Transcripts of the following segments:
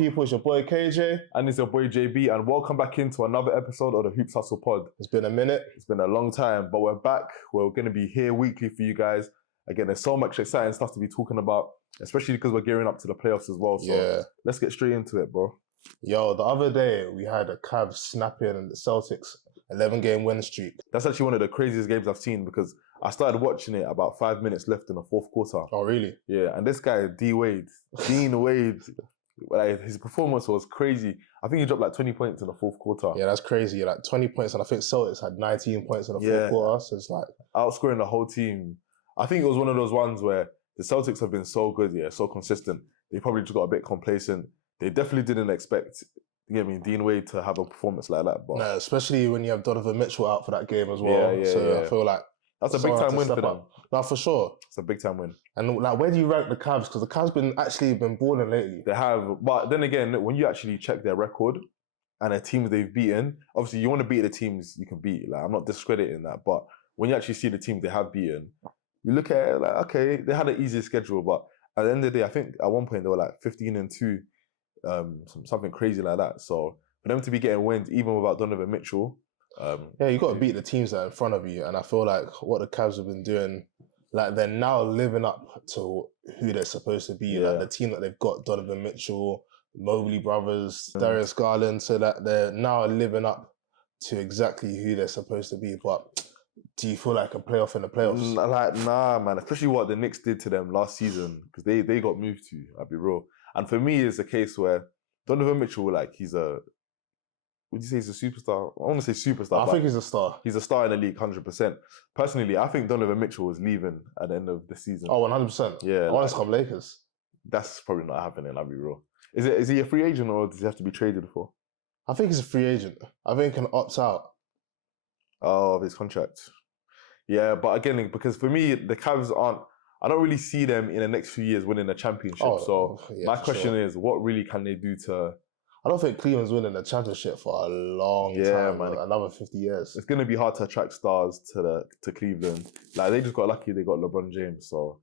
people? It's your boy KJ. And it's your boy JB, and welcome back into another episode of the Hoops Hustle Pod. It's been a minute. It's been a long time, but we're back. We're going to be here weekly for you guys. Again, there's so much exciting stuff to be talking about, especially because we're gearing up to the playoffs as well. So let's get straight into it, bro. Yo, the other day we had a Cavs snapping and the Celtics 11-game win streak. That's actually one of the craziest games I've seen because I started watching it about 5 minutes left in the fourth quarter. Oh, really? Yeah, and this guy, Dean Wade, like, his performance was crazy. I think he dropped like 20 points in the fourth quarter. Yeah, that's crazy. Like 20 points, and I think Celtics had 19 points in the fourth quarter. So it's like outscoring the whole team. I think it was one of those ones where the Celtics have been so good, so consistent. They probably just got a bit complacent. They definitely didn't expect, Dean Wade to have a performance like that. But no, especially when you have Donovan Mitchell out for that game as well. I feel like that's a big time win for them. No, for sure. It's a big time win. And like, where do you rank the Cavs? Because the Cavs been balling lately. They have, but then again, when you actually check their record and the teams they've beaten, obviously you want to beat the teams you can beat. Like, I'm not discrediting that, but when you actually see the teams they have beaten, you look at it like, okay, they had an easier schedule, but at the end of the day, I think at one point they were like 15-2, something crazy like that. So for them to be getting wins even without Donovan Mitchell. You got to beat the teams that are in front of you. And I feel like what the Cavs have been doing, like they're now living up to who they're supposed to be. Yeah. Like the team that they've got, Donovan Mitchell, Mobley brothers, Darius Garland, so that they're now living up to exactly who they're supposed to be. But do you feel like a playoff in the playoffs? Like, nah, man. Especially what the Knicks did to them last season, because they got moved to, I'll be real. And for me, it's a case where Donovan Mitchell, like, would you say he's a superstar? I want to say superstar. I think he's a star. He's a star in the league, 100%. Personally, I think Donovan Mitchell is leaving at the end of the season. Oh, 100%. Yeah. I want to come Lakers. That's probably not happening, I'll be real. Is he a free agent or does he have to be traded for? I think he's a free agent. I think he can opt out. Oh, of his contract. Yeah, but again, because for me, the Cavs I don't really see them in the next few years winning a championship. My question is, what really can they do to... I don't think Cleveland's winning the championship for a long time, man. Another 50 years. It's going to be hard to attract stars to Cleveland. Like, they just got lucky they got LeBron James, so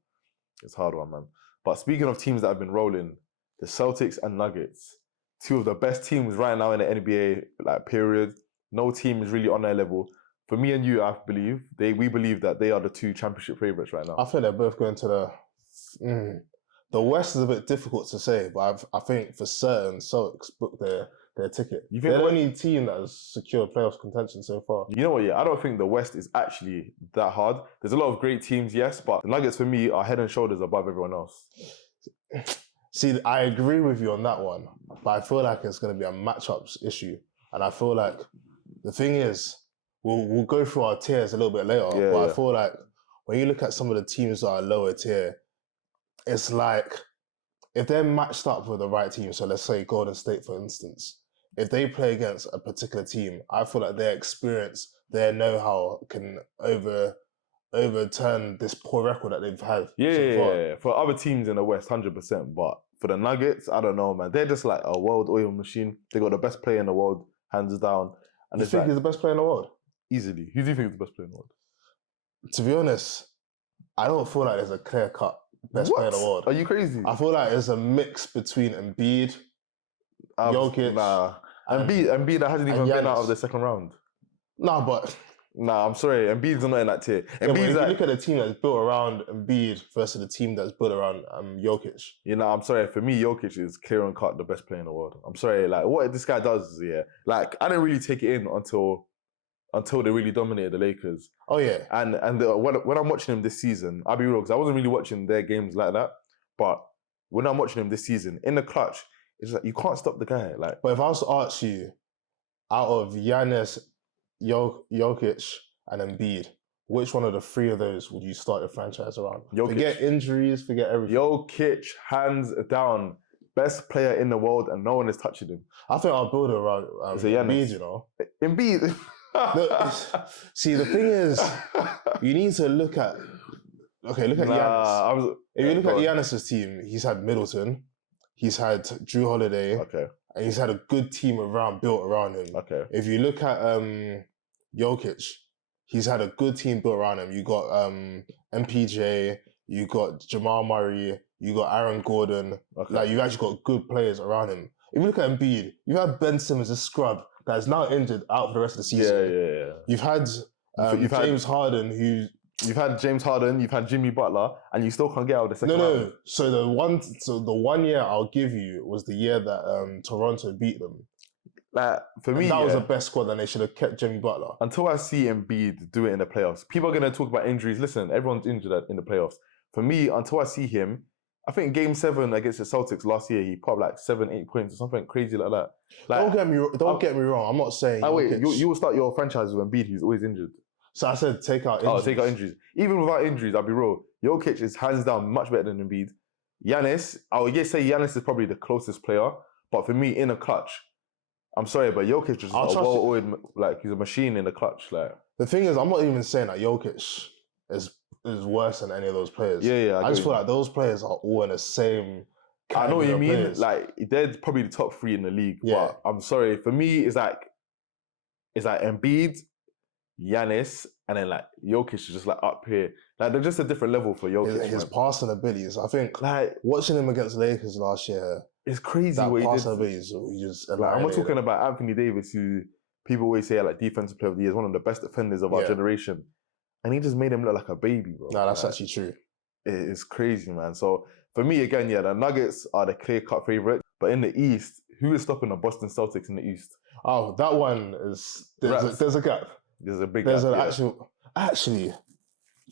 it's a hard one, man. But speaking of teams that have been rolling, the Celtics and Nuggets, two of the best teams right now in the NBA, like, period. No team is really on their level. For me and you, I believe, we believe that they are the two championship favourites right now. I think they're both going to the West is a bit difficult to say, but I think for certain, Celtics booked their ticket. They're the only team that has secured playoffs contention so far. You know what, I don't think the West is actually that hard. There's a lot of great teams, yes, but the Nuggets for me are head and shoulders above everyone else. See, I agree with you on that one, but I feel like it's going to be a matchups issue. And I feel like the thing is, we'll go through our tiers a little bit later, but I feel like when you look at some of the teams that are lower tier, it's like, if they're matched up with the right team, so let's say Golden State, for instance, if they play against a particular team, I feel like their experience, their know-how can overturn this poor record that they've had so far. Yeah. For other teams in the West, 100%. But for the Nuggets, I don't know, man. They're just like a world oil machine. They got the best player in the world, hands down. And you think he's the best player in the world? Easily. Who do you think is the best player in the world? To be honest, I don't feel like there's a clear-cut best player in the world. Are you crazy? I feel like it's a mix between Embiid, Jokic. Nah. Embiid that hasn't even been out of the second round. Nah, I'm sorry. Embiid's not in that tier. If you look at the team that's built around Embiid versus the team that's built around Jokic. I'm sorry. For me, Jokic is clear and cut the best player in the world. I'm sorry. Like, what this guy does, like, I didn't really take it in until they really dominated the Lakers. Oh, yeah. And when I'm watching him this season, I'll be real, because I wasn't really watching their games like that. But when I'm watching him this season, in the clutch, it's like, you can't stop the guy. Like, but if I was to ask you, out of Giannis, Jokic, and Embiid, which one of the three of those would you start your franchise around? Jokic. Forget injuries, forget everything. Jokic, hands down, best player in the world, and no one is touching him. I think I'll build it around Embiid, you know? Embiid? Look, see, the thing is, you need to look at Giannis. If you look at Giannis's team, he's had Middleton, he's had Drew Holiday, and he's had a good team built around him. If you look at Jokic, he's had a good team built around him. You got MPJ, you got Jamal Murray, you got Aaron Gordon. Like, you've actually got good players around him. if you look at Embiid, you've had Ben Simmons, a scrub that is now injured out for the rest of the season. Yeah. You've had James Harden, who you've had James Harden, you've had Jimmy Butler, and you still can't get out of the second round. No. So the 1 year I'll give you was the year that Toronto beat them. Like for me, that was the best squad, and they should have kept Jimmy Butler. Until I see Embiid do it in the playoffs, people are going to talk about injuries. Listen, everyone's injured in the playoffs. For me, until I see him, I think Game 7 against the Celtics last year, he popped like 7-8 points or something crazy like that. Like, don't get me wrong. I'm not saying. Wait, you will start your franchise with Embiid, who's always injured. So I said take out injuries. Oh, take out injuries. Even without injuries, I'll be real. Jokic is hands down much better than Embiid. Giannis, I would say Giannis is probably the closest player, but for me, in a clutch, I'm sorry, but Jokic is just a well-oiled, like he's a machine in the clutch. Like the thing is, I'm not even saying that Jokic is worse than any of those players. Yeah. I just feel like those players are all in the same. I know what you mean. Players. Like they're probably the top 3 in the league. Yeah. But I'm sorry, for me, it's like Embiid, Giannis, and then like Jokic is just like up here. Like they're just a different level for Jokic. His passing abilities, I think. Like watching him against Lakers last year, it's crazy that what passing he did. abilities. Like, I'm not talking about Anthony Davis, who people always say like defensive player of the year, is one of the best defenders of our generation, and he just made him look like a baby, bro. No, that's actually true. It's crazy, man. So for me, again, the Nuggets are the clear-cut favorite, but in the East, who is stopping the Boston Celtics in the East? Oh, that one is there's a gap. There's a big gap. Actually,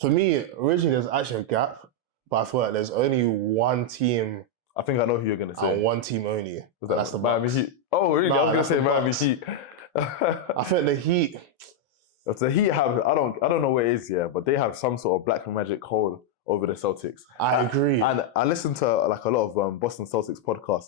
for me, originally there's actually a gap, but I feel like there's only one team. I think I know who you're going to say. And one team only. That's the Miami Bucks. Heat. Oh, really? I was going to say Miami Heat. I think the Heat. If the Heat have, I don't know what it is, but they have some sort of black magic hold over the Celtics. I agree. And I listen to like a lot of Boston Celtics podcasts.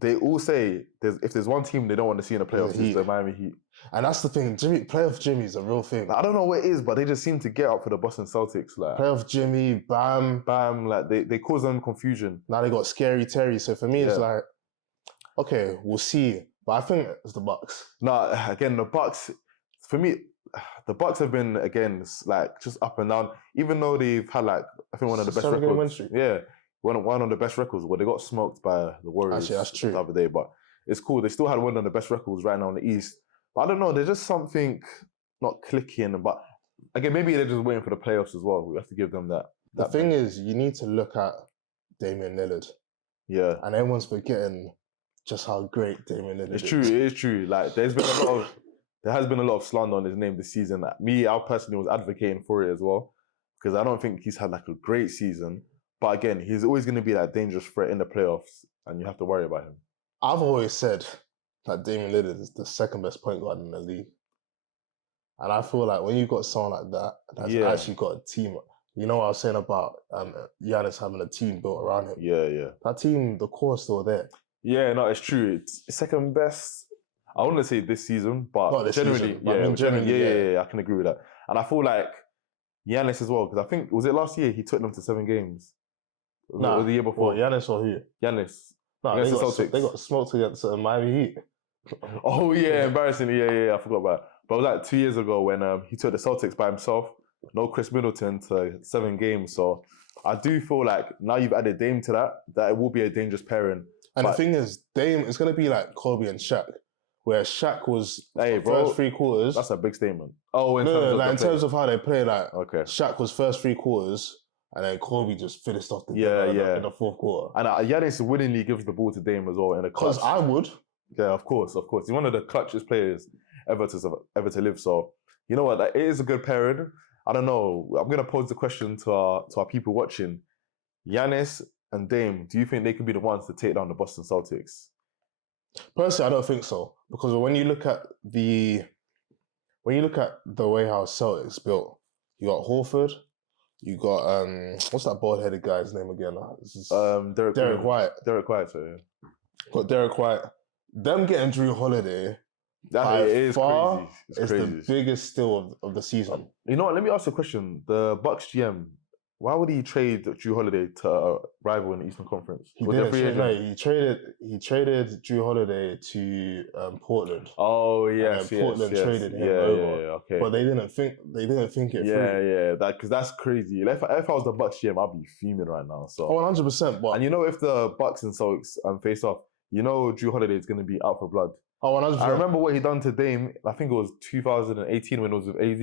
They all say if there's one team they don't want to see in the playoffs, it's the Miami Heat. And that's the thing. Playoff Jimmy is a real thing. I don't know what it is, but they just seem to get up for the Boston Celtics. Like playoff Jimmy, Bam, like they cause them confusion. Now they got Scary Terry. So for me, it's like, okay, we'll see. But I think it's the Bucks. No, again, the Bucks. For me, the Bucks have been again like just up and down. Even though they've had like I think one of the best records. Yeah, one of the best records. Well, they got smoked by the Warriors. Actually, that's true. The other day, but it's cool. They still had one of the best records right now in the East. But I don't know. There's just something not clicking. But again, maybe they're just waiting for the playoffs as well. We have to give them that. The thing is, you need to look at Damian Lillard. Yeah, and everyone's forgetting just how great Damian Lillard is. It's true. It is true. Like there has been a lot of slander on his name this season. Like, I personally was advocating for it as well because I don't think he's had like a great season. But again, he's always going to be that dangerous threat in the playoffs, and you have to worry about him. I've always said that Damian Lillard is the second best point guard in the league, and I feel like when you've got someone like that that's actually got a team. You know what I was saying about Giannis having a team built around him. Yeah. That team, the core is still there. Yeah, no, it's true. It's second best. I wouldn't say this season, but generally, yeah, I can agree with that. And I feel like Giannis as well, because I think, was it last year he took them to 7 games? No, the year before. Giannis or who? Giannis. No, they got smoked against Miami Heat. Oh yeah, embarrassingly, yeah, I forgot about it. But it was like 2 years ago when he took the Celtics by himself, no Chris Middleton, to 7 games. So I do feel like now you've added Dame to that it will be a dangerous pairing. And the thing is, Dame is going to be like Kobe and Shaq, where Shaq was first 3 quarters. That's a big statement. Oh, in terms of how they play, like okay. Shaq was first 3 quarters, and then Kobe just finished off the in the 4th quarter. And Giannis willingly gives the ball to Dame as well in a clutch. Because I would. Yeah, of course. He's one of the clutchest players ever to live. So you know what? It is a good pairing. I don't know. I'm going to pose the question to our people watching. Giannis and Dame, do you think they could be the ones to take down the Boston Celtics? Personally, I don't think so. Because when you look at the way how Celtics built, you got Horford, you got what's that bald-headed guy's name again? Derek White. Derek White, so yeah. Got Derek White. Them getting Drew Holiday is far crazy. It's the biggest steal of the season. You know what? Let me ask you a question. The Bucks GM, why would he trade Drew Holiday to a rival in the Eastern Conference? He traded Drew Holiday to Portland. Oh yes, Portland traded him over. Yeah, okay. But they didn't think it through. Yeah, because that's crazy. If I was the Bucks GM, I'd be fuming right now. So 100%. But and you know, if the Bucks and Celtics face off, you know Drew Holiday is going to be out for blood. Oh, 100%. I remember what he done to Dame. I think it was 2018 when it was with AZ,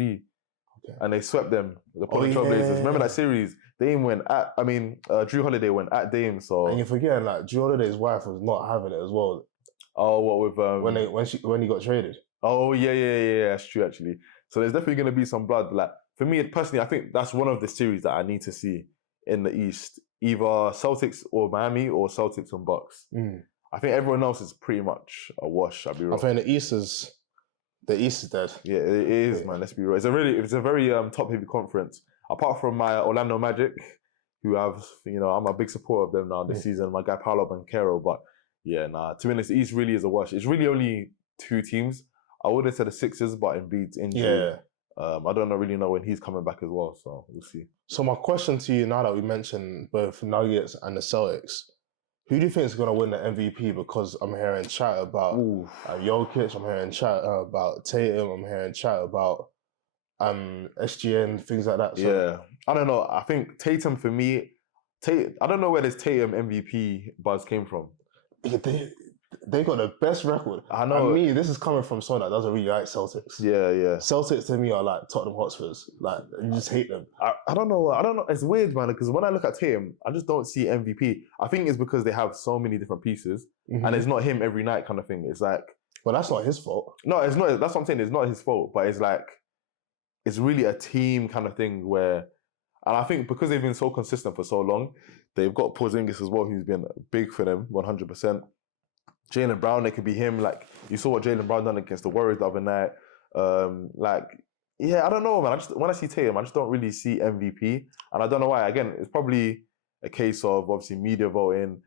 and they swept them, the Portland Trailblazers. Remember that series? Dame went at. I mean, Drew Holiday went at Dame. So and you're forgetting like Drew Holiday's wife was not having it as well. Oh, what with when he got traded? Oh yeah. That's true actually. So there's definitely going to be some blood. Like for me personally, I think that's one of the series that I need to see in the East, either Celtics or Miami or Celtics and Bucks. I think everyone else is pretty much a wash. I'll be real. I think the East is dead. Yeah, it is, man. Let's be real. It's a very top heavy conference. Apart from my Orlando Magic, who have I'm a big supporter of them now this season. My guy Paolo Banchero, but yeah, nah. To be honest, the East really is a wash. It's really only 2 teams. I would have said the Sixers, but Embiid's injury. I don't really know when he's coming back as well, so we'll see. So my question to you now that we mentioned both Nuggets and the Celtics, who do you think is going to win the MVP? Because I'm hearing chat about Jokic, I'm hearing chat about Tatum, I'm hearing chat about SGN, things like that. So. Yeah, I don't know. I think Tatum for me, I don't know where this Tatum MVP buzz came from. They got the best record. I know. And me, this is coming from someone that doesn't really like Celtics. Yeah. Celtics to me are like Tottenham Hotspurs. Like, you just hate them. I don't know. It's weird, man, because when I look at Tatum, I just don't see MVP. I think it's because they have so many different pieces, and it's not him every night kind of thing. It's like... Well, that's not his fault. No, it's not. That's what I'm saying. It's not his fault, but it's like... It's really a team kind of thing where... And I think because they've been so consistent for so long, they've got Porzingis as well, who's been big for them, 100%. Jaylen Brown, it could be him. Like, you saw what Jaylen Brown done against the Warriors the other night. I don't know, man. When I see Tatum, I just don't really see MVP. And I don't know why. Again, it's probably a case of, obviously, media voting,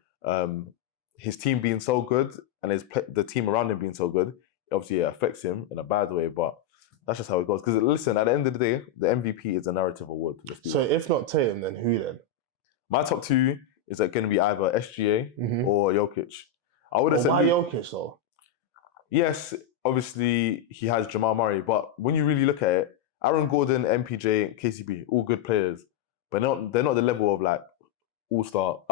his team being so good, and the team around him being so good. Obviously, it affects him in a bad way, but that's just how it goes. Because, listen, at the end of the day, the MVP is a narrative award. So, if not Tatum, then who then? My top 2 is going to be either SGA or Jokic. I would have said... Why Jokic, though? Yes, obviously, he has Jamal Murray, but when you really look at it, Aaron Gordon, MPJ, KCP, all good players, but they're not the level of, like, all-star.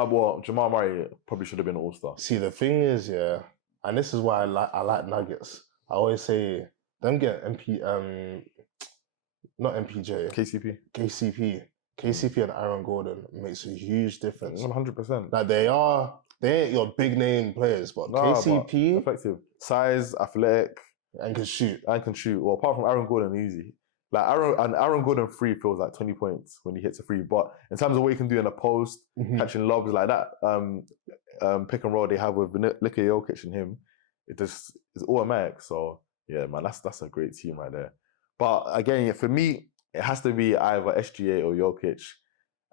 Jamal Murray probably should have been an all-star. See, the thing is, and this is why I like Nuggets. I always say, them get not MPJ. KCP and Aaron Gordon makes a huge difference. 100%. Like, they ain't your big name players, but KCP... But effective. Size, athletic. And can shoot. Well, apart from Aaron Gordon, easy. Like, Aaron Gordon free feels like 20 points when he hits a free. But in terms of what he can do in a post, catching lobs like that, pick and roll they have with Nikola Jokic and him, it's automatic. So, yeah, man, that's a great team right there. But again, for me, it has to be either SGA or Jokic.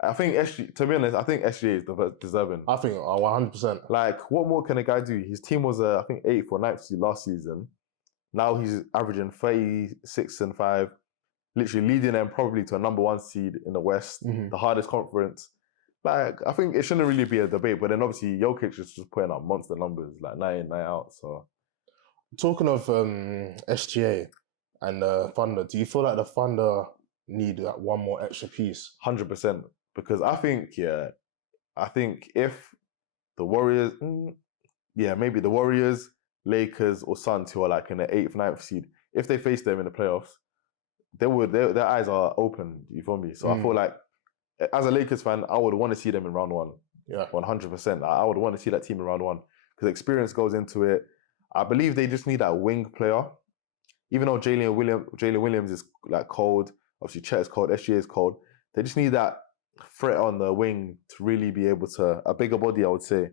I think to be honest, I think SGA is deserving. I think 100%. Like, what more can a guy do? His team was, I think, 8th or 9th last season. Now he's averaging 36 and 5, literally leading them probably to a number 1 seed in the West, the hardest conference. Like, I think it shouldn't really be a debate, but then obviously Jokic is just putting up monster numbers, like night in, night out. So, talking of SGA and the Thunder, do you feel like the Thunder need like one more extra piece? 100%. Because I think if the Warriors, maybe the Warriors, Lakers, or Suns, who are like in the 8th, 9th seed, if they face them in the playoffs, their eyes are open. You feel me? So I feel like, as a Lakers fan, I would want to see them in round 1. Yeah, 100%. I would want to see that team in round 1 because experience goes into it. I believe they just need that wing player. Even though Jalen Williams is like cold, obviously Chet is cold, SGA is cold. They just need that threat on the wing to really be able to, a bigger body, I would say.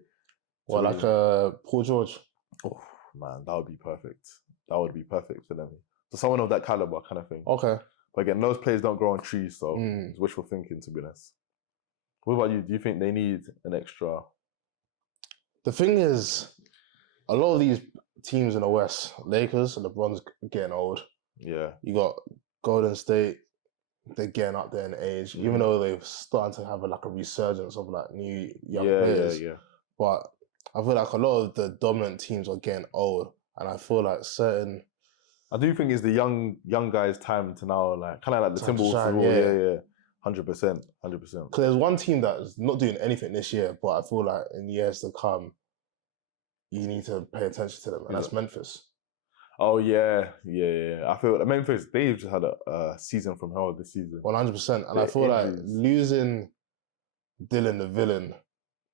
Well, like Paul George. Oh man, that would be perfect. That would be perfect for them. So someone of that caliber, kind of thing. Okay. But again, those players don't grow on trees, so it's wishful thinking, to be honest. What about you? Do you think they need an extra? The thing is, a lot of these teams in the West, Lakers, LeBron's getting old. Yeah. You got Golden State. They're getting up there in age, even though they're starting to have a resurgence of like new young players. Yeah. But I feel like a lot of the dominant teams are getting old, and I feel like I do think it's the young guys' time to now, like kind of like the Timberwolves. Yeah. 100%. Because there's one team that is not doing anything this year, but I feel like in years to come, you need to pay attention to them, and that's Memphis. Oh yeah. I feel like Memphis, they've just had a season from hell this season. 100%. And I feel like losing Dylan the villain,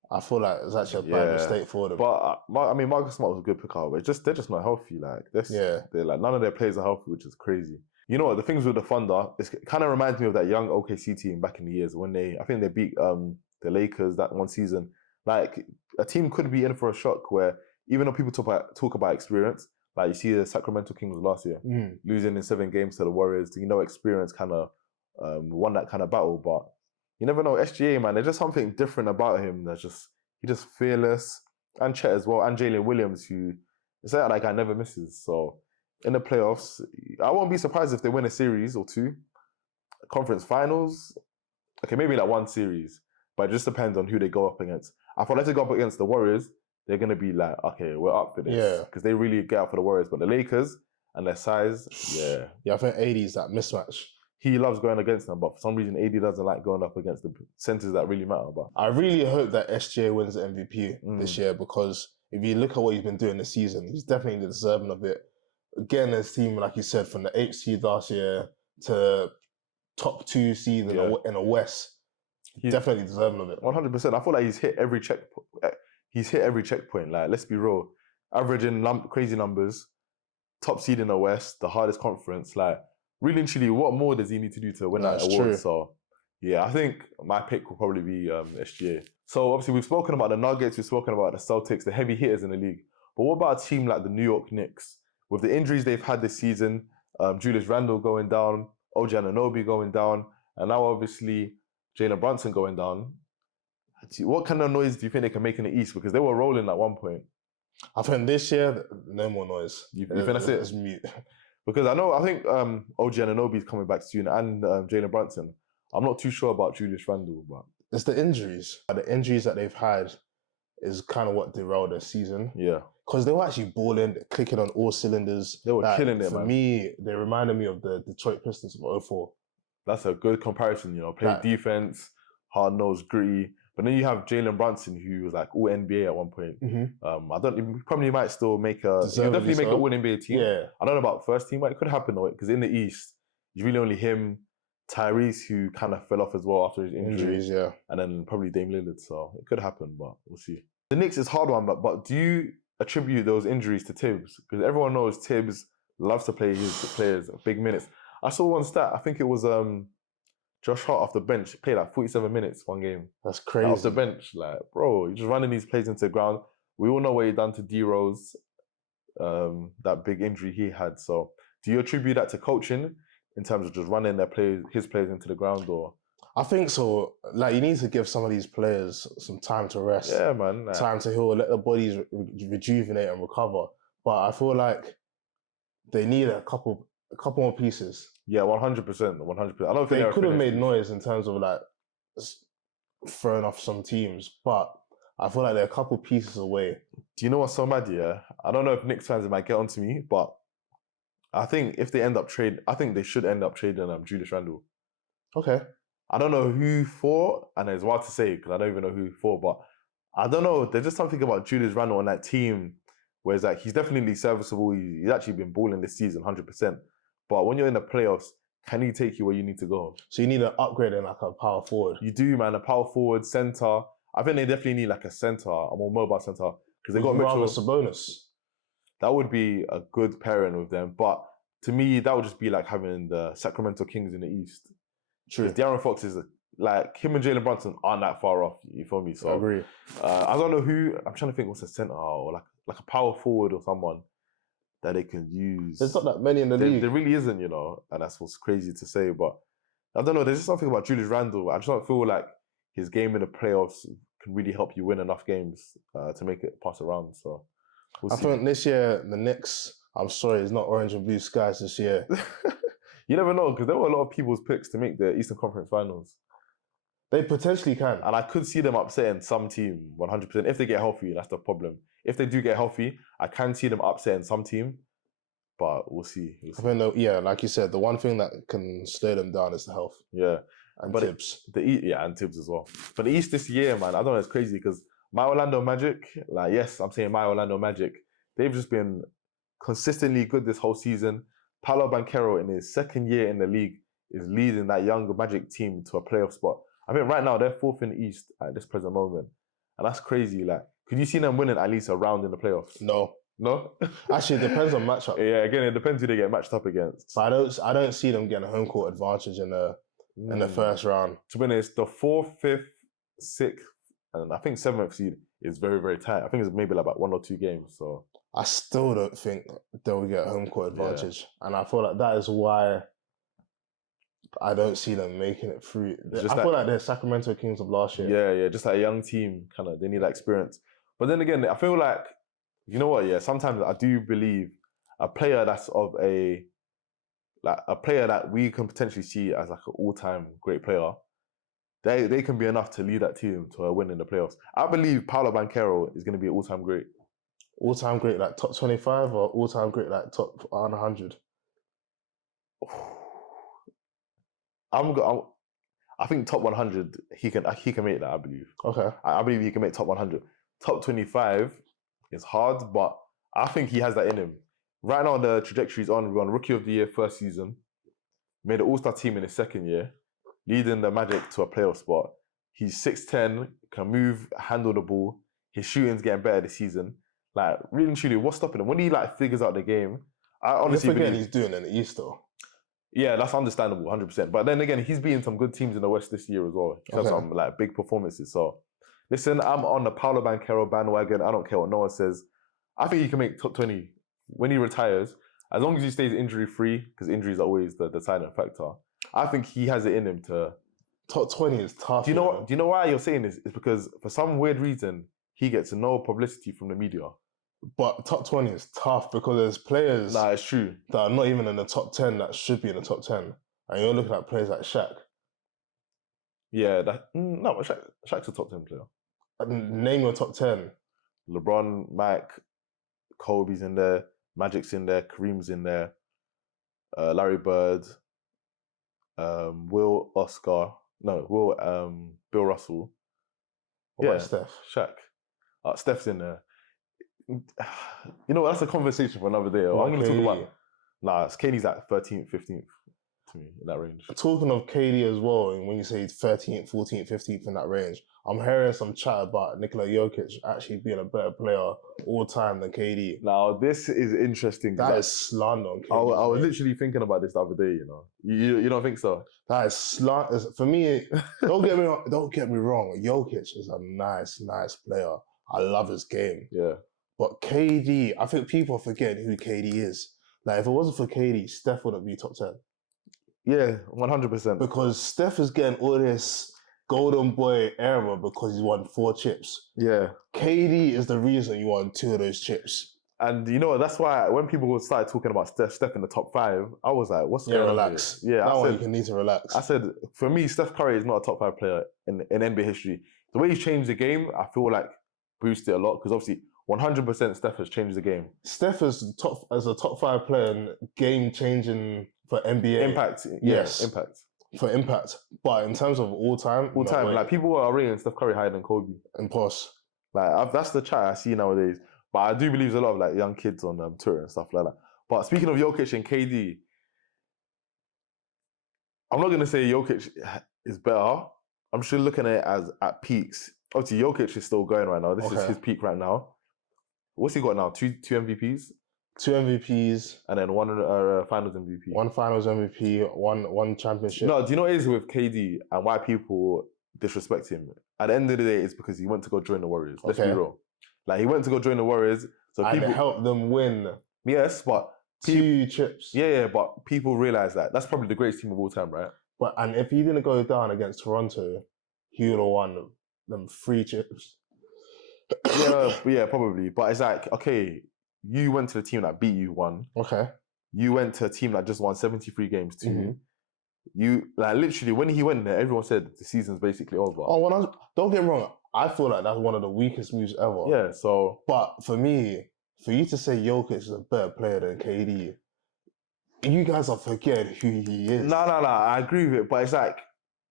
I feel like it's actually a bad mistake for them. But Marcus Smart was a good pickup. But they're just not healthy. Like they're like none of their players are healthy, which is crazy. You know what? The things with the Thunder, it kind of reminds me of that young OKC team back in the years when I think they beat the Lakers that one season. Like a team could be in for a shock where even though people talk about experience, like you see the Sacramento Kings last year losing in 7 games to the Warriors. You know, experience kind of won that kind of battle, but you never know. SGA, man, there's just something different about him. He's just fearless, and Chet as well, and Jalen Williams, who it's like that guy never misses. So in the playoffs, I won't be surprised if they win a series or 2. Conference finals, okay, maybe like 1 series, but it just depends on who they go up against. I thought if they go up against the Warriors, they're going to be like, okay, we're up for this. Because they really get out for the Warriors. But the Lakers and their size, I think AD is that mismatch. He loves going against them, but for some reason, AD doesn't like going up against the centers that really matter. But I really hope that SGA wins the MVP this year, because if you look at what he's been doing this season, he's definitely deserving of it. Getting his team, like you said, from the 8th seed last year to top 2 seed in the West, he's definitely deserving of it. 100%. I feel like he's hit every checkpoint. Like, let's be real, averaging crazy numbers, top seed in the West, the hardest conference. Like, really and truly, what more does he need to do to win that award? True. So, yeah, I think my pick will probably be SGA. So, obviously, we've spoken about the Nuggets, we've spoken about the Celtics, the heavy hitters in the league. But what about a team like the New York Knicks? With the injuries they've had this season, Julius Randle going down, OG Anunoby going down, and now obviously Jalen Brunson going down. What kind of noise do you think they can make in the East? Because they were rolling at one point. I think this year, no more noise. You think that's it? It's mute. Because I think OG Anunoby is coming back soon, and Jalen Brunson. I'm not too sure about Julius Randle, but it's the injuries. The injuries that they've had is kind of what derailed their season. Yeah. Because they were actually balling, clicking on all cylinders. They were killing it, man. For me, they reminded me of the Detroit Pistons of 2004. That's a good comparison, play defense, hard-nosed, gritty. But then you have Jalen Brunson, who was like all NBA at one point. He probably might still make he'll definitely make an all NBA team. Yeah. I don't know about first team, but it could happen though, because in the East, it's really only him, Tyrese, who kind of fell off as well after his injuries, and then probably Dame Lillard. So it could happen, but we'll see. The Knicks is a hard one, but do you attribute those injuries to Tibbs? Because everyone knows Tibbs loves to play his players big minutes. I saw one stat. I think it was Josh Hart off the bench played like 47 minutes one game. That's crazy. Off the bench, like, bro, you're just running these plays into the ground. We all know what he done to D Rose, that big injury he had. So, do you attribute that to coaching in terms of just running his players into the ground, or? I think so. Like, you need to give some of these players some time to rest. Yeah, man. Time to heal, let the bodies rejuvenate and recover. But I feel like they need a couple more pieces. Yeah, 100%. 100%. I don't think they could have made noise in terms of like throwing off some teams, but I feel like they're a couple pieces away. Do you know what's so mad? Yeah, I don't know if Knicks fans might get onto me, but I think if they end up I think they should end up trading Julius Randle. Okay. I don't know who for, and it's wild to say because I don't even know who for, but I don't know. There's just something about Julius Randle on that team where it's like he's definitely serviceable. He's actually been balling this season, 100%. But when you're in the playoffs, can he take you where you need to go? So you need an upgrade in like a power forward. You do, man. A power forward, center. I think they definitely need like a center, a more mobile center, because they got Mitchell. Sabonis. That would be a good pairing with them. But to me, that would just be like having the Sacramento Kings in the East. True. De'Aaron Fox is like him and Jalen Brunson aren't that far off. You feel me? So I agree. I don't know who. I'm trying to think what's a center or like a power forward or someone that they can use. There's not that many in the league. There really isn't, and that's what's crazy to say. But I don't know. There's just something about Julius Randle. I just don't feel like his game in the playoffs can really help you win enough games to make it pass around. So I think this year the Knicks. I'm sorry, it's not orange and blue skies this year. You never know, because there were a lot of people's picks to make the Eastern Conference Finals. They potentially can. And I could see them upsetting some team, 100%. If they get healthy, that's the problem. If they do get healthy, I can see them upsetting some team, but we'll see. I mean, like you said, the one thing that can slow them down is the health. Yeah. And Tibbs. And Tibbs as well. But the East this year, man, I don't know, it's crazy because My Orlando Magic, like, yes, I'm saying my Orlando Magic, they've just been consistently good this whole season. Paolo Banchero, in his second year in the league, is leading that younger Magic team to a playoff spot. I think right now they're 4th in the East at this present moment. And that's crazy. Like, could you see them winning at least a round in the playoffs? No. No? Actually, it depends on matchup. Yeah, again, it depends who they get matched up against. But I don't see them getting a home court advantage in the first round. To be honest, the 4th, 5th, 6th, and I think 7th seed is very, very tight. I think it's maybe like about 1 or 2 games. So I still don't think they'll get a home court advantage. Yeah. And I feel like that is why I don't see them making it through. I feel like they're Sacramento Kings of last year. Yeah, just like a young team, kind of, they need that experience. But then again, I feel like, you know what, yeah, sometimes I do believe a player that's of a player that we can potentially see as like an all-time great player, they can be enough to lead that team to a win in the playoffs. I believe Paolo Banchero is going to be an all-time great. All-time great, like top 25, or all-time great, like top 100? I think top 100, he can make that, I believe. Okay. I believe he can make top 100. Top 25 is hard, but I think he has that in him. Right now, the trajectory is on. We're on Rookie of the Year first season. Made an all-star team in his second year. Leading the Magic to a playoff spot. He's 6'10", can move, handle the ball. His shooting's getting better this season. Like, really and truly, what's stopping him? When he like figures out the game, I honestly believe he's doing in the East though. Yeah, that's understandable, 100%. But then again, he's beating some good teams in the West this year as well. He's had some like big performances. So, listen, I'm on the Paolo Banchero bandwagon. I don't care what no one says. I think he can make top 20 when he retires, as long as he stays injury-free, because injuries are always the deciding factor. I think he has it in him to... Top 20 is tough. Do you know why you're saying this? It's because for some weird reason, he gets no publicity from the media. But top 20 is tough because there's players it's true. that are not even in the top 10 that should be in the top 10. And you're looking at players like Shaq. Yeah, Shaq's a top 10 player. Name your top 10. LeBron, Mike, Kobe's in there, Magic's in there, Kareem's in there, Larry Bird, Bill Russell. What about Steph? Shaq. Steph's in there. You know, that's a conversation for another day. I'm going to talk about... KD's like 13th, 15th to me, in that range. Talking of KD as well, and when you say 13th, 14th, 15th in that range, I'm hearing some chat about Nikola Jokic actually being a better player all time than KD. Now, this is interesting. That is slander on KD. I was literally thinking about this the other day, you know. You don't think so? That is slander. For me, don't get me wrong, Jokic is a nice player. I love his game. Yeah. But KD, I think people forget who KD is. Like, if it wasn't for KD, Steph wouldn't be top 10. Yeah, 100%. Because Steph is getting all this golden boy era because he's won 4 chips. Yeah. KD is the reason you won 2 of those chips. And you know, that's why when people started talking about Steph in the top 5, I was like, what's going on? Relax. Here? Yeah, now you need to relax. I said, for me, Steph Curry is not a top 5 player in NBA history. The way he's changed the game, I feel like boosted a lot because obviously 100% Steph has changed the game. Steph is as a top 5 player in game changing for NBA. Impact. Yes. Yeah, impact. For impact. But in terms of all time. Like people are rating Steph Curry higher than Kobe. Impulse. Like that's the chat I see nowadays. But I do believe there's a lot of like young kids on Twitter and stuff like that. But speaking of Jokic and KD, I'm not going to say Jokic is better. I'm just looking at it at peaks. Obviously, Jokic is still going right now. This is his peak right now. What's he got now? Two MVPs? 2 MVPs. And then one finals MVP. 1 finals MVP, one championship. No, do you know what it is with KD and why people disrespect him? At the end of the day, it's because he went to go join the Warriors. Let's be real. Like, he went to go join the Warriors. So and it helped them win. Yes, but... 2 chips. Yeah, but people realise that. That's probably the greatest team of all time, right? And if he didn't go down against Toronto, he would have won them 3 chips. yeah, probably. But it's like, okay, you went to the team that beat you 1. Okay. You went to a team that just won 73 games 2. Mm-hmm. You, like, literally, when he went there, everyone said the season's basically over. Oh, don't get me wrong. I feel like that's one of the weakest moves ever. Yeah, so... But for me, for you to say Jokic is a better player than KD, you guys are forgetting who he is. No, I agree with it. But it's like,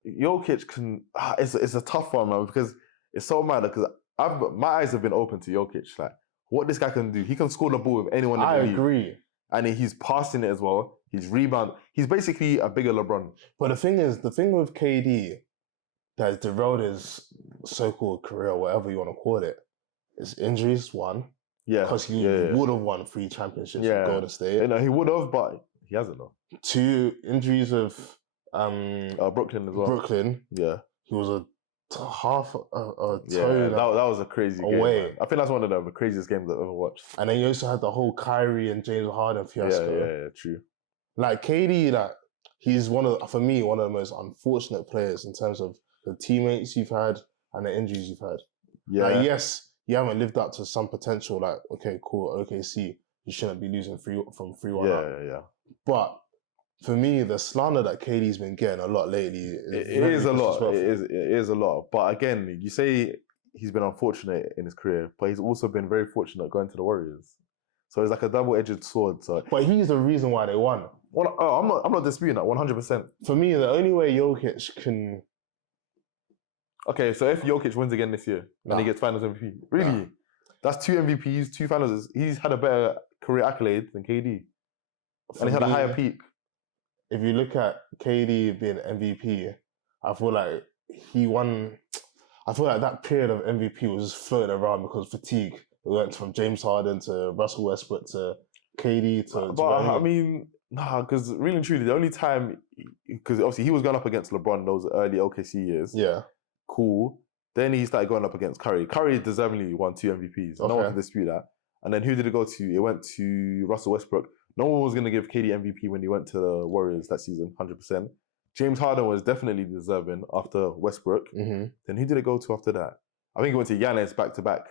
Jokic can... It's a tough one, man, because it's so mad because my eyes have been open to Jokic. Like, what this guy can do. He can score the ball with anyone in the league. I agree. And he's passing it as well. He's rebound. He's basically a bigger LeBron. But the thing with KD that has derailed his so-called career, whatever you want to call it, is injuries, one. Yeah. Because he would have won 3 championships with Golden State. You know, he would have, but he hasn't though. 2 injuries with Brooklyn as well. Brooklyn. Yeah. He was a half a toe. Yeah, that was a crazy away. Game. I think that's one of the craziest games I've ever watched. And then you also had the whole Kyrie and James Harden fiasco. Yeah, true. Like KD, like he's for me, one of the most unfortunate players in terms of the teammates you've had and the injuries you've had. Yeah. Like, yes, you haven't lived up to some potential. Like, okay, cool, OKC, you shouldn't be losing from 3-1 Yeah. But for me, the slander that KD's been getting a lot lately, it is a lot. It is a lot. But again, you say he's been unfortunate in his career, but he's also been very fortunate going to the Warriors. So it's like a double-edged sword. So, but he's the reason why they won. Well, I'm not disputing that 100%. For me, the only way Jokic can. Okay, so if Jokic wins again this year and he gets Finals MVP, really, that's 2 MVPs, 2 Finals. He's had a better career accolade than KD, and he had a higher peak. If you look at KD being MVP, I feel like he won. I feel like that period of MVP was just floating around because fatigue. It went from James Harden to Russell Westbrook to KD to. But I mean, nah, because really and truly, the only time, because obviously he was going up against LeBron those early OKC years. Yeah. Cool. Then he started going up against Curry. Curry deservedly won 2 MVPs. Okay. No one can dispute that. And then who did it go to? It went to Russell Westbrook. No one was going to give KD MVP when he went to the Warriors that season, 100%. James Harden was definitely deserving after Westbrook. Mm-hmm. Then who did it go to after that? I think it went to Giannis back-to-back.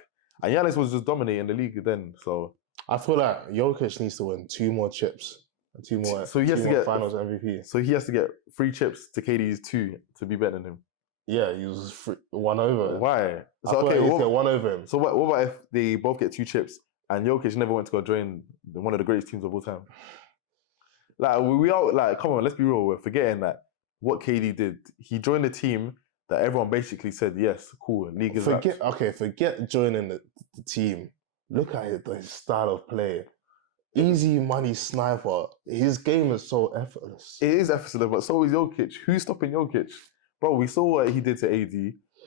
And Giannis was just dominating the league then, so... I feel like Jokic needs to win 2 more chips and 2 more, so he has to get Finals MVP. So he has to get 3 chips to KD's 2 to be better than him. Yeah, he was 1 over. Why? So okay, he get 1 over him. So what about if they both get 2 chips and Jokic never went to go join one of the greatest teams of all time? Like, we all, like, come on, let's be real. We're forgetting that what KD did. He joined a team that everyone basically said, yes, cool, league is forget joining the team. Look at his style of play. Easy money sniper. His game is so effortless. It is effortless, but so is Jokic. Who's stopping Jokic? Bro, we saw what he did to AD.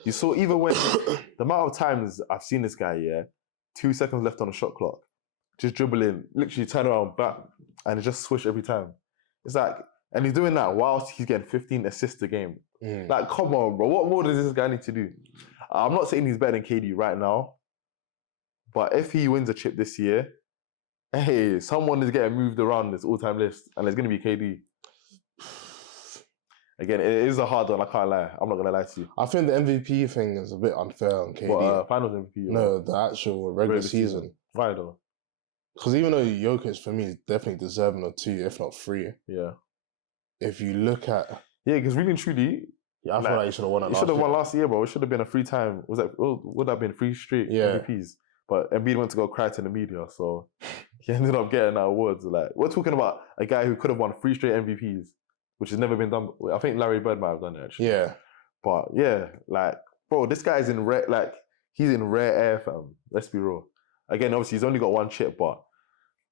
You saw even when, the amount of times I've seen this guy, 2 seconds left on the shot clock, just dribbling, literally turn around, back, and just swish every time. It's like, and he's doing that whilst he's getting 15 assists a game. Like, come on, bro. What more does this guy need to do? I'm not saying he's better than KD right now, but if he wins a chip this year, hey, someone is getting moved around this all-time list, and it's going to be KD. Again, it is a hard one, I can't lie. I'm not going to lie to you. I think the MVP thing is a bit unfair on KD. What, Finals MVP? No, the actual regular season. Why though? Because even though Jokic, for me, is definitely deserving of 2, if not 3. Yeah. If you look at... Yeah, because really and truly... Yeah, I feel like he should have won it last year. He should have won last year, bro. It should have been a 3-time... Would that have been 3 straight MVPs? But Embiid went to go cry to the media, so he ended up getting that awards. Like, we're talking about a guy who could have won 3 straight MVPs, which has never been done. I think Larry Bird might have done it, actually. Yeah. But yeah, like, bro, this guy's in rare... Like, he's in rare air, fam. Let's be real. Again, obviously, he's only got 1 chip, but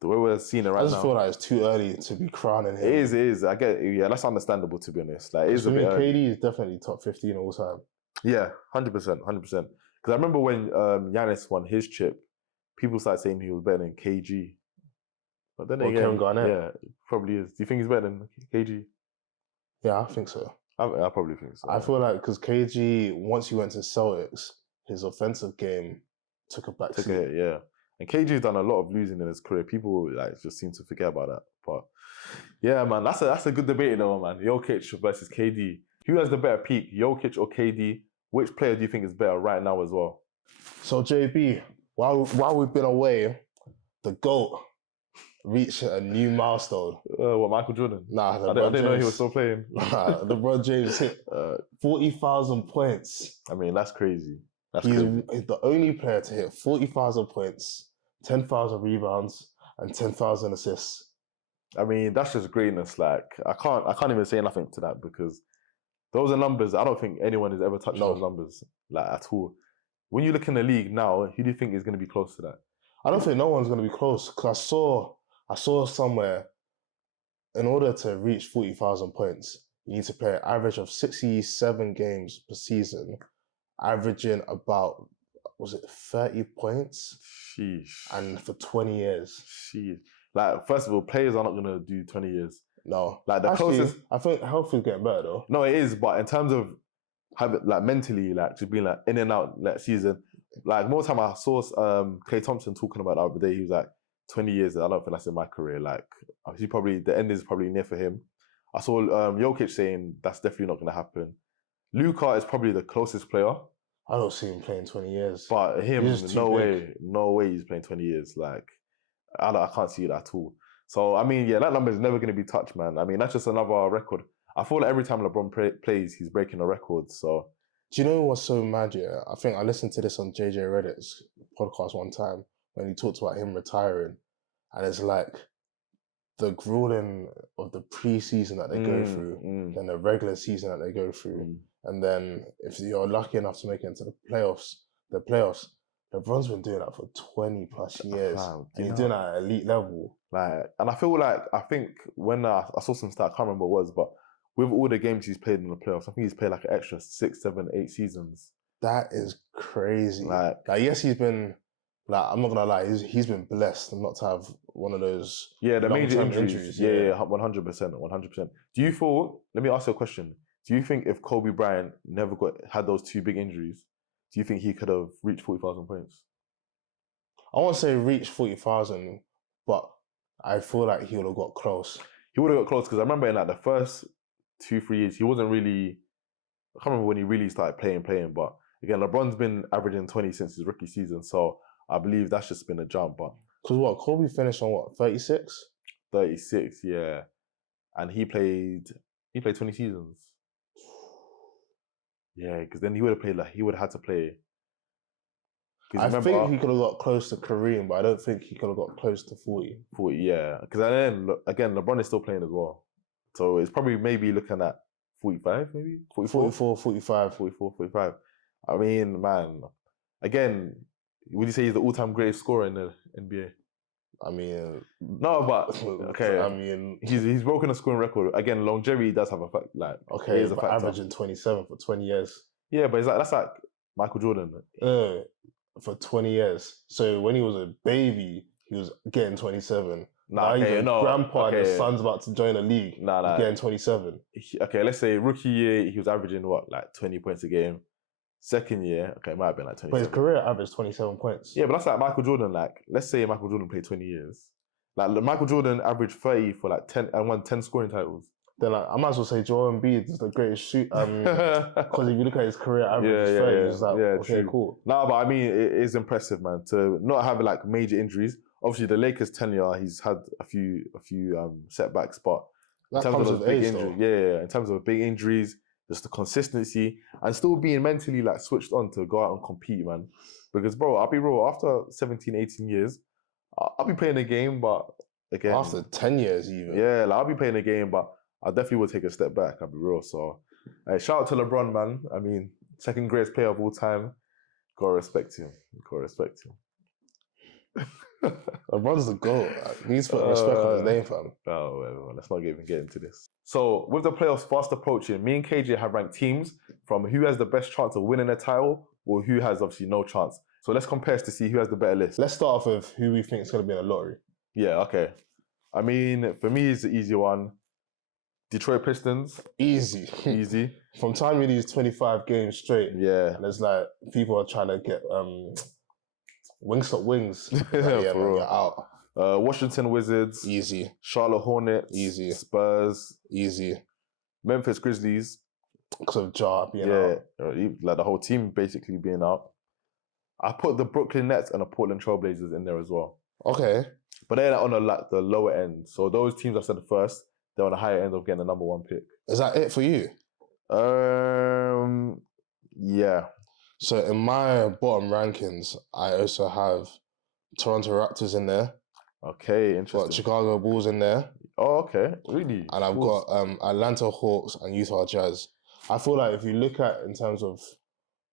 the way we're seeing it right now... I just feel like it's too early to be crowning him. It is. I get it. Yeah, that's understandable, to be honest. Like, it is a bit early. KD is definitely top 15 all time. Yeah, 100%. Because I remember when Giannis won his chip, people started saying he was better than KG. But then again... Kevin Garnett. Yeah, probably is. Do you think he's better than KG? Yeah, I think so. I probably think so. I feel like because KG, once he went to Celtics, his offensive game took a back seat. Yeah. And KG's done a lot of losing in his career. People like just seem to forget about that. But yeah, man, that's a good debate though, man. Jokic versus KD. Who has the better peak, Jokic or KD? Which player do you think is better right now as well? So JB, while we've been away, the GOAT reached a new milestone. What, Michael Jordan? Nah, I didn't know he was still playing. LeBron James hit 40,000 points. I mean, that's crazy. He's the only player to hit 40,000 points, 10,000 rebounds, and 10,000 assists. I mean, that's just greatness. Like, I can't even say nothing to that because those are numbers. I don't think anyone has ever touched those numbers, like, at all. when you look in the league now, who do you think is going to be close to that? I don't think no one's going to be close because I saw somewhere in order to reach 40,000 points, you need to play an average of 67 games per season, averaging about, was it 30 points? Sheesh. And for 20 years. Sheesh. Like, first of all, players are not going to do 20 years. No. Like, the closest... I think health is getting better, though. No, it is, but in terms of having, like, mentally, like, just being, like, in and out, like, season, like, more time I saw Klay Thompson talking about the other day, he was like, 20 years, I don't think that's in my career. Like, the end is probably near for him. I saw Jokic saying that's definitely not going to happen. Luka is probably the closest player. I don't see him playing 20 years. But him, no way he's playing 20 years. Like, I can't see it at all. So, I mean, yeah, that number is never going to be touched, man. I mean, that's just another record. I feel like every time LeBron plays, he's breaking a record, so... Do you know what's so mad, yeah? I think I listened to this on JJ Reddit's podcast one time when he talked about him retiring. And it's like the grueling of the preseason that they go through, then the regular season that they go through. And then if you're lucky enough to make it into the playoffs, LeBron's been doing that for 20 plus years. And he's doing that at elite level. Like, and I feel like, I think when I saw some stat, I can't remember what it was, but with all the games he's played in the playoffs, I think he's played like an extra 6, 7, 8 seasons. That is crazy. Like yes, he's been, like, I'm not gonna lie, he's been blessed not to have one of those the major injuries. Yeah, 100%, 100%. Do you feel, let me ask you a question. Do you think if Kobe Bryant never had those 2 big injuries, do you think he could have reached 40,000 points? I won't say reach 40,000, but I feel like he would have got close. He would have got close because I remember in like the first 2-3 years, he wasn't really, I can't remember when he really started playing, but again, LeBron's been averaging 20 since his rookie season, so I believe that's just been a jump. But because what, Kobe finished on 36? 36, yeah. And he played 20 seasons. Yeah, because then he would have had to play. I think he could have got close to Kareem, but I don't think he could have got close to 40. 40, yeah. Because then, again, LeBron is still playing as well. So it's probably maybe looking at 45, maybe? 44, 45. 44, 45. I mean, man, again, would you say he's the all-time greatest scorer in the NBA? I mean... No, but, okay. I mean... He's broken a scoring record. Again, longevity does have a fact, like... Okay, he's averaging 27 for 20 years. Yeah, but that's like Michael Jordan. For 20 years. So when he was a baby, he was getting 27. Now he's a grandpa and his son's about to join the league. He's getting 27. Okay, let's say rookie year, he was averaging like 20 points a game. Second year, okay, it might have been like 27. But his career averaged 27 points. Yeah, but that's like Michael Jordan. Like, let's say Michael Jordan played 20 years. Like, Michael Jordan averaged 30 for like 10 and won 10 scoring titles. Then like, I might as well say Joel Embiid is the greatest shoot. Because if you look at his career average, 30, it's like, okay, cool. No, but I mean, it is impressive, man, to not have like major injuries. Obviously, the Lakers tenure, he's had a few setbacks, but in terms of those big injuries, in terms of big injuries, just the consistency and still being mentally like switched on to go out and compete, man. Because, bro, I'll be real, after 17, 18 years, I'll be playing a game, but again... After 10 years even. Yeah, like, I'll be playing a game, but I definitely will take a step back, I'll be real. So, shout out to LeBron, man. I mean, second greatest player of all time. Gotta respect him. LeBron's the GOAT. He needs to put respect on his name, fam. Oh, well, let's not even get into this. So, with the playoffs fast approaching, me and KJ have ranked teams from who has the best chance of winning a title or who has obviously no chance. So, let's compare to see who has the better list. Let's start off with who we think is going to be in the lottery. Yeah, okay. I mean, for me, it's the easy one. Detroit Pistons. Easy. From time we these 25 games straight. Yeah. And it's like, people are trying to get wings. Like, you're out. Washington Wizards. Easy. Charlotte Hornets. Easy. Spurs. Easy. Memphis Grizzlies. Because of Ja being out. Like the whole team basically being out. I put the Brooklyn Nets and the Portland Trailblazers in there as well. Okay. But they're on the lower end. So those teams I said first, they're on the higher end of getting the number one pick. Is that it for you? Yeah. So in my bottom rankings, I also have Toronto Raptors in there. Okay, interesting. Got Chicago Bulls in there. Oh, okay. Really? And I've got Atlanta Hawks and Utah Jazz. I feel like if you look at in terms of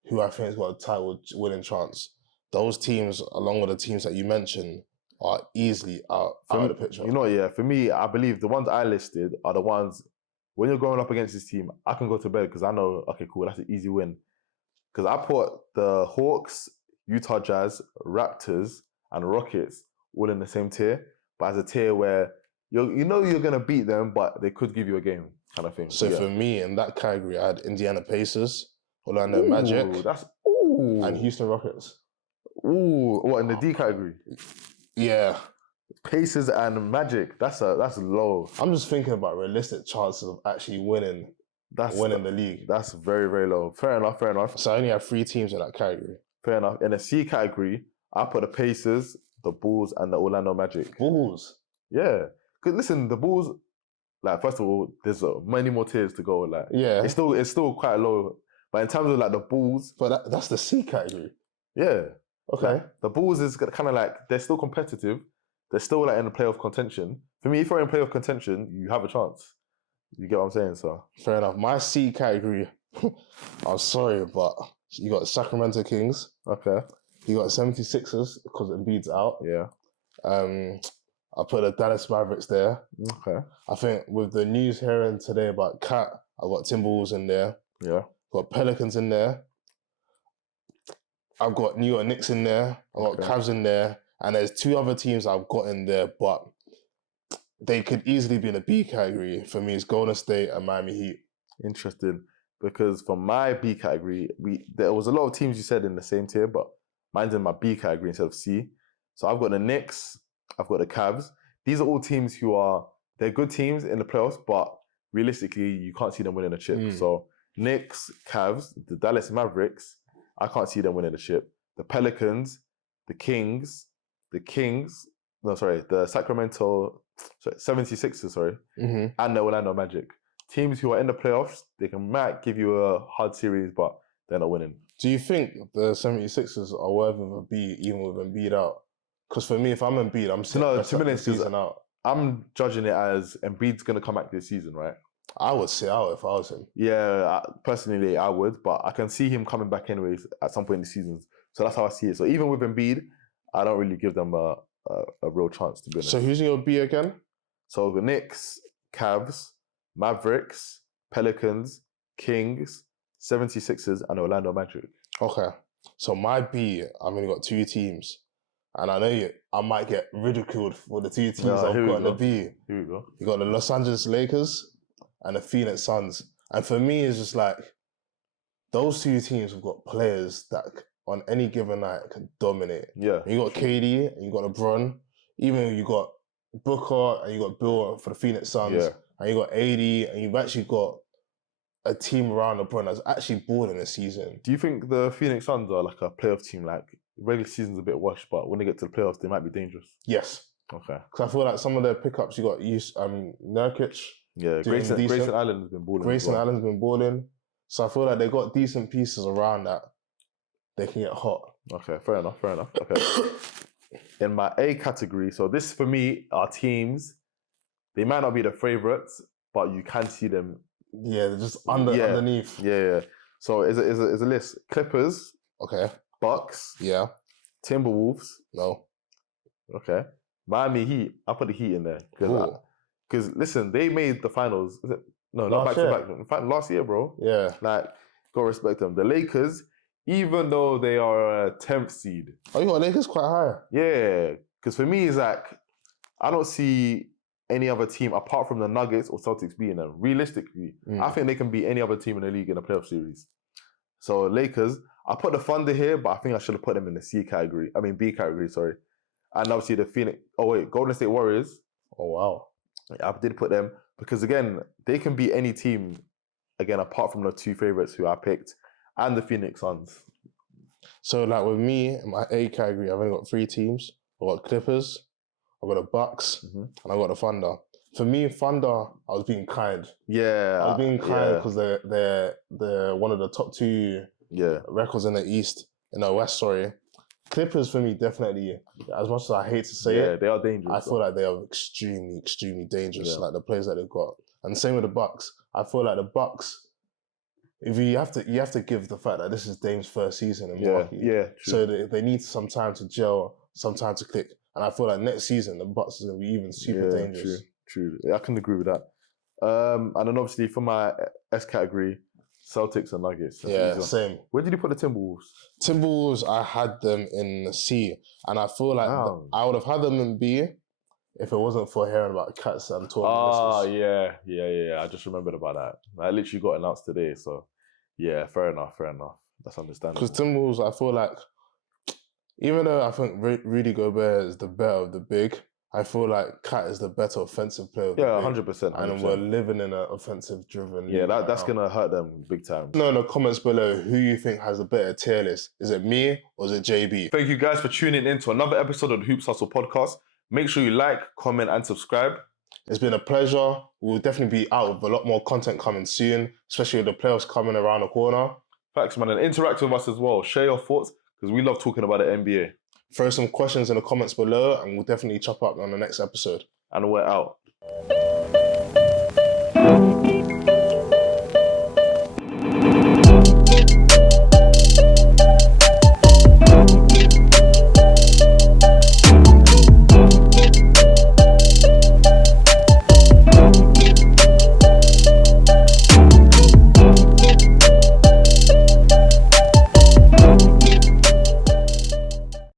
who I think has got a title winning chance. Those teams, along with the teams that you mentioned, are easily out of the picture. You know, yeah, for me, I believe the ones I listed are the ones, when you're going up against this team, I can go to bed because I know, okay, cool, that's an easy win. Because I put the Hawks, Utah Jazz, Raptors, and Rockets all in the same tier, but as a tier where you know you're going to beat them, but they could give you a game kind of thing. So for me, in that category, I had Indiana Pacers, Orlando Ooh, Magic, and Houston Rockets. Ooh, what, in the D category? Yeah. Pacers and Magic, that's low. I'm just thinking about realistic chances of actually winning the league. That's very, very low. Fair enough. So I only have 3 teams in that category. Fair enough. In the C category, I put the Pacers, the Bulls, and the Orlando Magic. Bulls? Yeah. Because listen, the Bulls, like, first of all, there's many more tiers to go. Like, yeah, it's still quite low. But in terms of like the Bulls, but that's the C category. Yeah. Okay. Like, the Bulls is kind of like, they're still competitive. They're still like in the playoff contention. For me, if you're in playoff contention, you have a chance. You get what I'm saying? So fair enough. My C category, I'm sorry, but you got Sacramento Kings. Okay. You got 76ers because Embiid's out. Yeah. I put the Dallas Mavericks there. Okay. I think with the news hearing today about Cat, I've got Timberwolves in there. Yeah. Got Pelicans in there. I've got New York Knicks in there. I've got Cavs in there. And there's 2 other teams I've got in there, but they could easily be in the B category. For me, it's Golden State and Miami Heat. Interesting. Because for my B category, there was a lot of teams you said in the same tier, but mine's in my B category instead of C. So I've got the Knicks, I've got the Cavs. These are all teams they're good teams in the playoffs, but realistically, you can't see them winning a chip. So Knicks, Cavs, the Dallas Mavericks, I can't see them winning the chip. The Pelicans, the Sacramento 76ers, and the Orlando Magic. Teams who are in the playoffs, might give you a hard series, but they're not winning. Do you think the 76ers are worthy of a B, even with Embiid out? Because for me, if I'm Embiid, I'm sitting the season out. I'm judging it as Embiid's going to come back this season, right? I would sit out if I was him. Yeah, personally, I would, but I can see him coming back anyways at some point in the season. So that's how I see it. So even with Embiid, I don't really give them a real chance, to be honest. So who's in your B again? So the Knicks, Cavs, Mavericks, Pelicans, Kings, 76ers, and Orlando Magic. Okay. So my B, I've only got 2 teams. And I know I might get ridiculed for the 2 teams I've got in the B. Here we go. You got the Los Angeles Lakers and the Phoenix Suns. And for me, it's just like, those 2 teams have got players that on any given night can dominate. Yeah. You got KD and you got LeBron. Even you got Booker and you got Bill for the Phoenix Suns. Yeah. And you got AD and you've actually got a team around LeBron that's actually balling this season. Do you think the Phoenix Suns are like a playoff team? Like, regular season's a bit washed, but when they get to the playoffs, they might be dangerous. Yes. Okay. Because I feel like some of their pickups, you got Nurkic. Yeah, Grayson Allen's been balling. Grayson Allen's been balling. So I feel like they got decent pieces around that they can get hot. Okay, fair enough. Okay. In my A category, so this for me are teams, they might not be the favourites, but you can see them. Yeah, they're just underneath. Yeah. So is a list. Clippers. Okay. Bucks. Yeah. Timberwolves. No. Okay. Miami Heat. I put the Heat in there. Because listen, they made the finals. Is it? No, not back to back. Last year, bro. Yeah. Like, gotta respect them. The Lakers, even though they are a 10th seed. Oh, you got Lakers quite high. Yeah. Because for me, it's like, I don't see any other team apart from the Nuggets or Celtics beating them. Realistically, I think they can beat any other team in the league in a playoff series. So Lakers, I put the Thunder here, but I think I should have put them in the B category, sorry. And obviously the Golden State Warriors. Oh, wow. I did put them because, again, they can beat any team, again, apart from the 2 favourites who I picked, and the Phoenix Suns. So, like, with me, in my A category, I've only got 3 teams. I've got Clippers, I've got the Bucks, and I've got the Thunder. For me, Thunder, I was being kind. Yeah. I was being kind because they're one of the top 2 records in the West, sorry. Clippers, for me, definitely, as much as I hate to say it, they are dangerous. I feel like they are extremely, extremely dangerous, like the players that they've got. And same with the Bucks. I feel like the Bucks, if you have to give the fact that this is Dame's first season in Milwaukee. Yeah, true. So they need some time to gel, some time to click. And I feel like next season the Bucks is going to be even super dangerous. True. Yeah, I can agree with that. And then obviously for my S category, Celtics and Nuggets. Same. Where did you put the Timberwolves? Timberwolves, I had them in C, and I feel like I would have had them in B if it wasn't for hearing about Cats and talking. Yeah. I just remembered about that. I literally got announced today, so yeah, fair enough. That's understandable. Because Timberwolves, I feel like, even though I think Rudy Gobert is the better of the big, I feel like Cat is the better offensive player. 100%. And we're living in an offensive-driven league. Yeah, that's going to hurt them big time. Know in the comments below who you think has a better tier list. Is it me or is it JB? Thank you guys for tuning in to another episode of the Hoops Hustle podcast. Make sure you like, comment, and subscribe. It's been a pleasure. We'll definitely be out with a lot more content coming soon, especially with the playoffs coming around the corner. Facts, man. And interact with us as well. Share your thoughts, because we love talking about the NBA. Throw some questions in the comments below and we'll definitely chop up on the next episode. And we're out.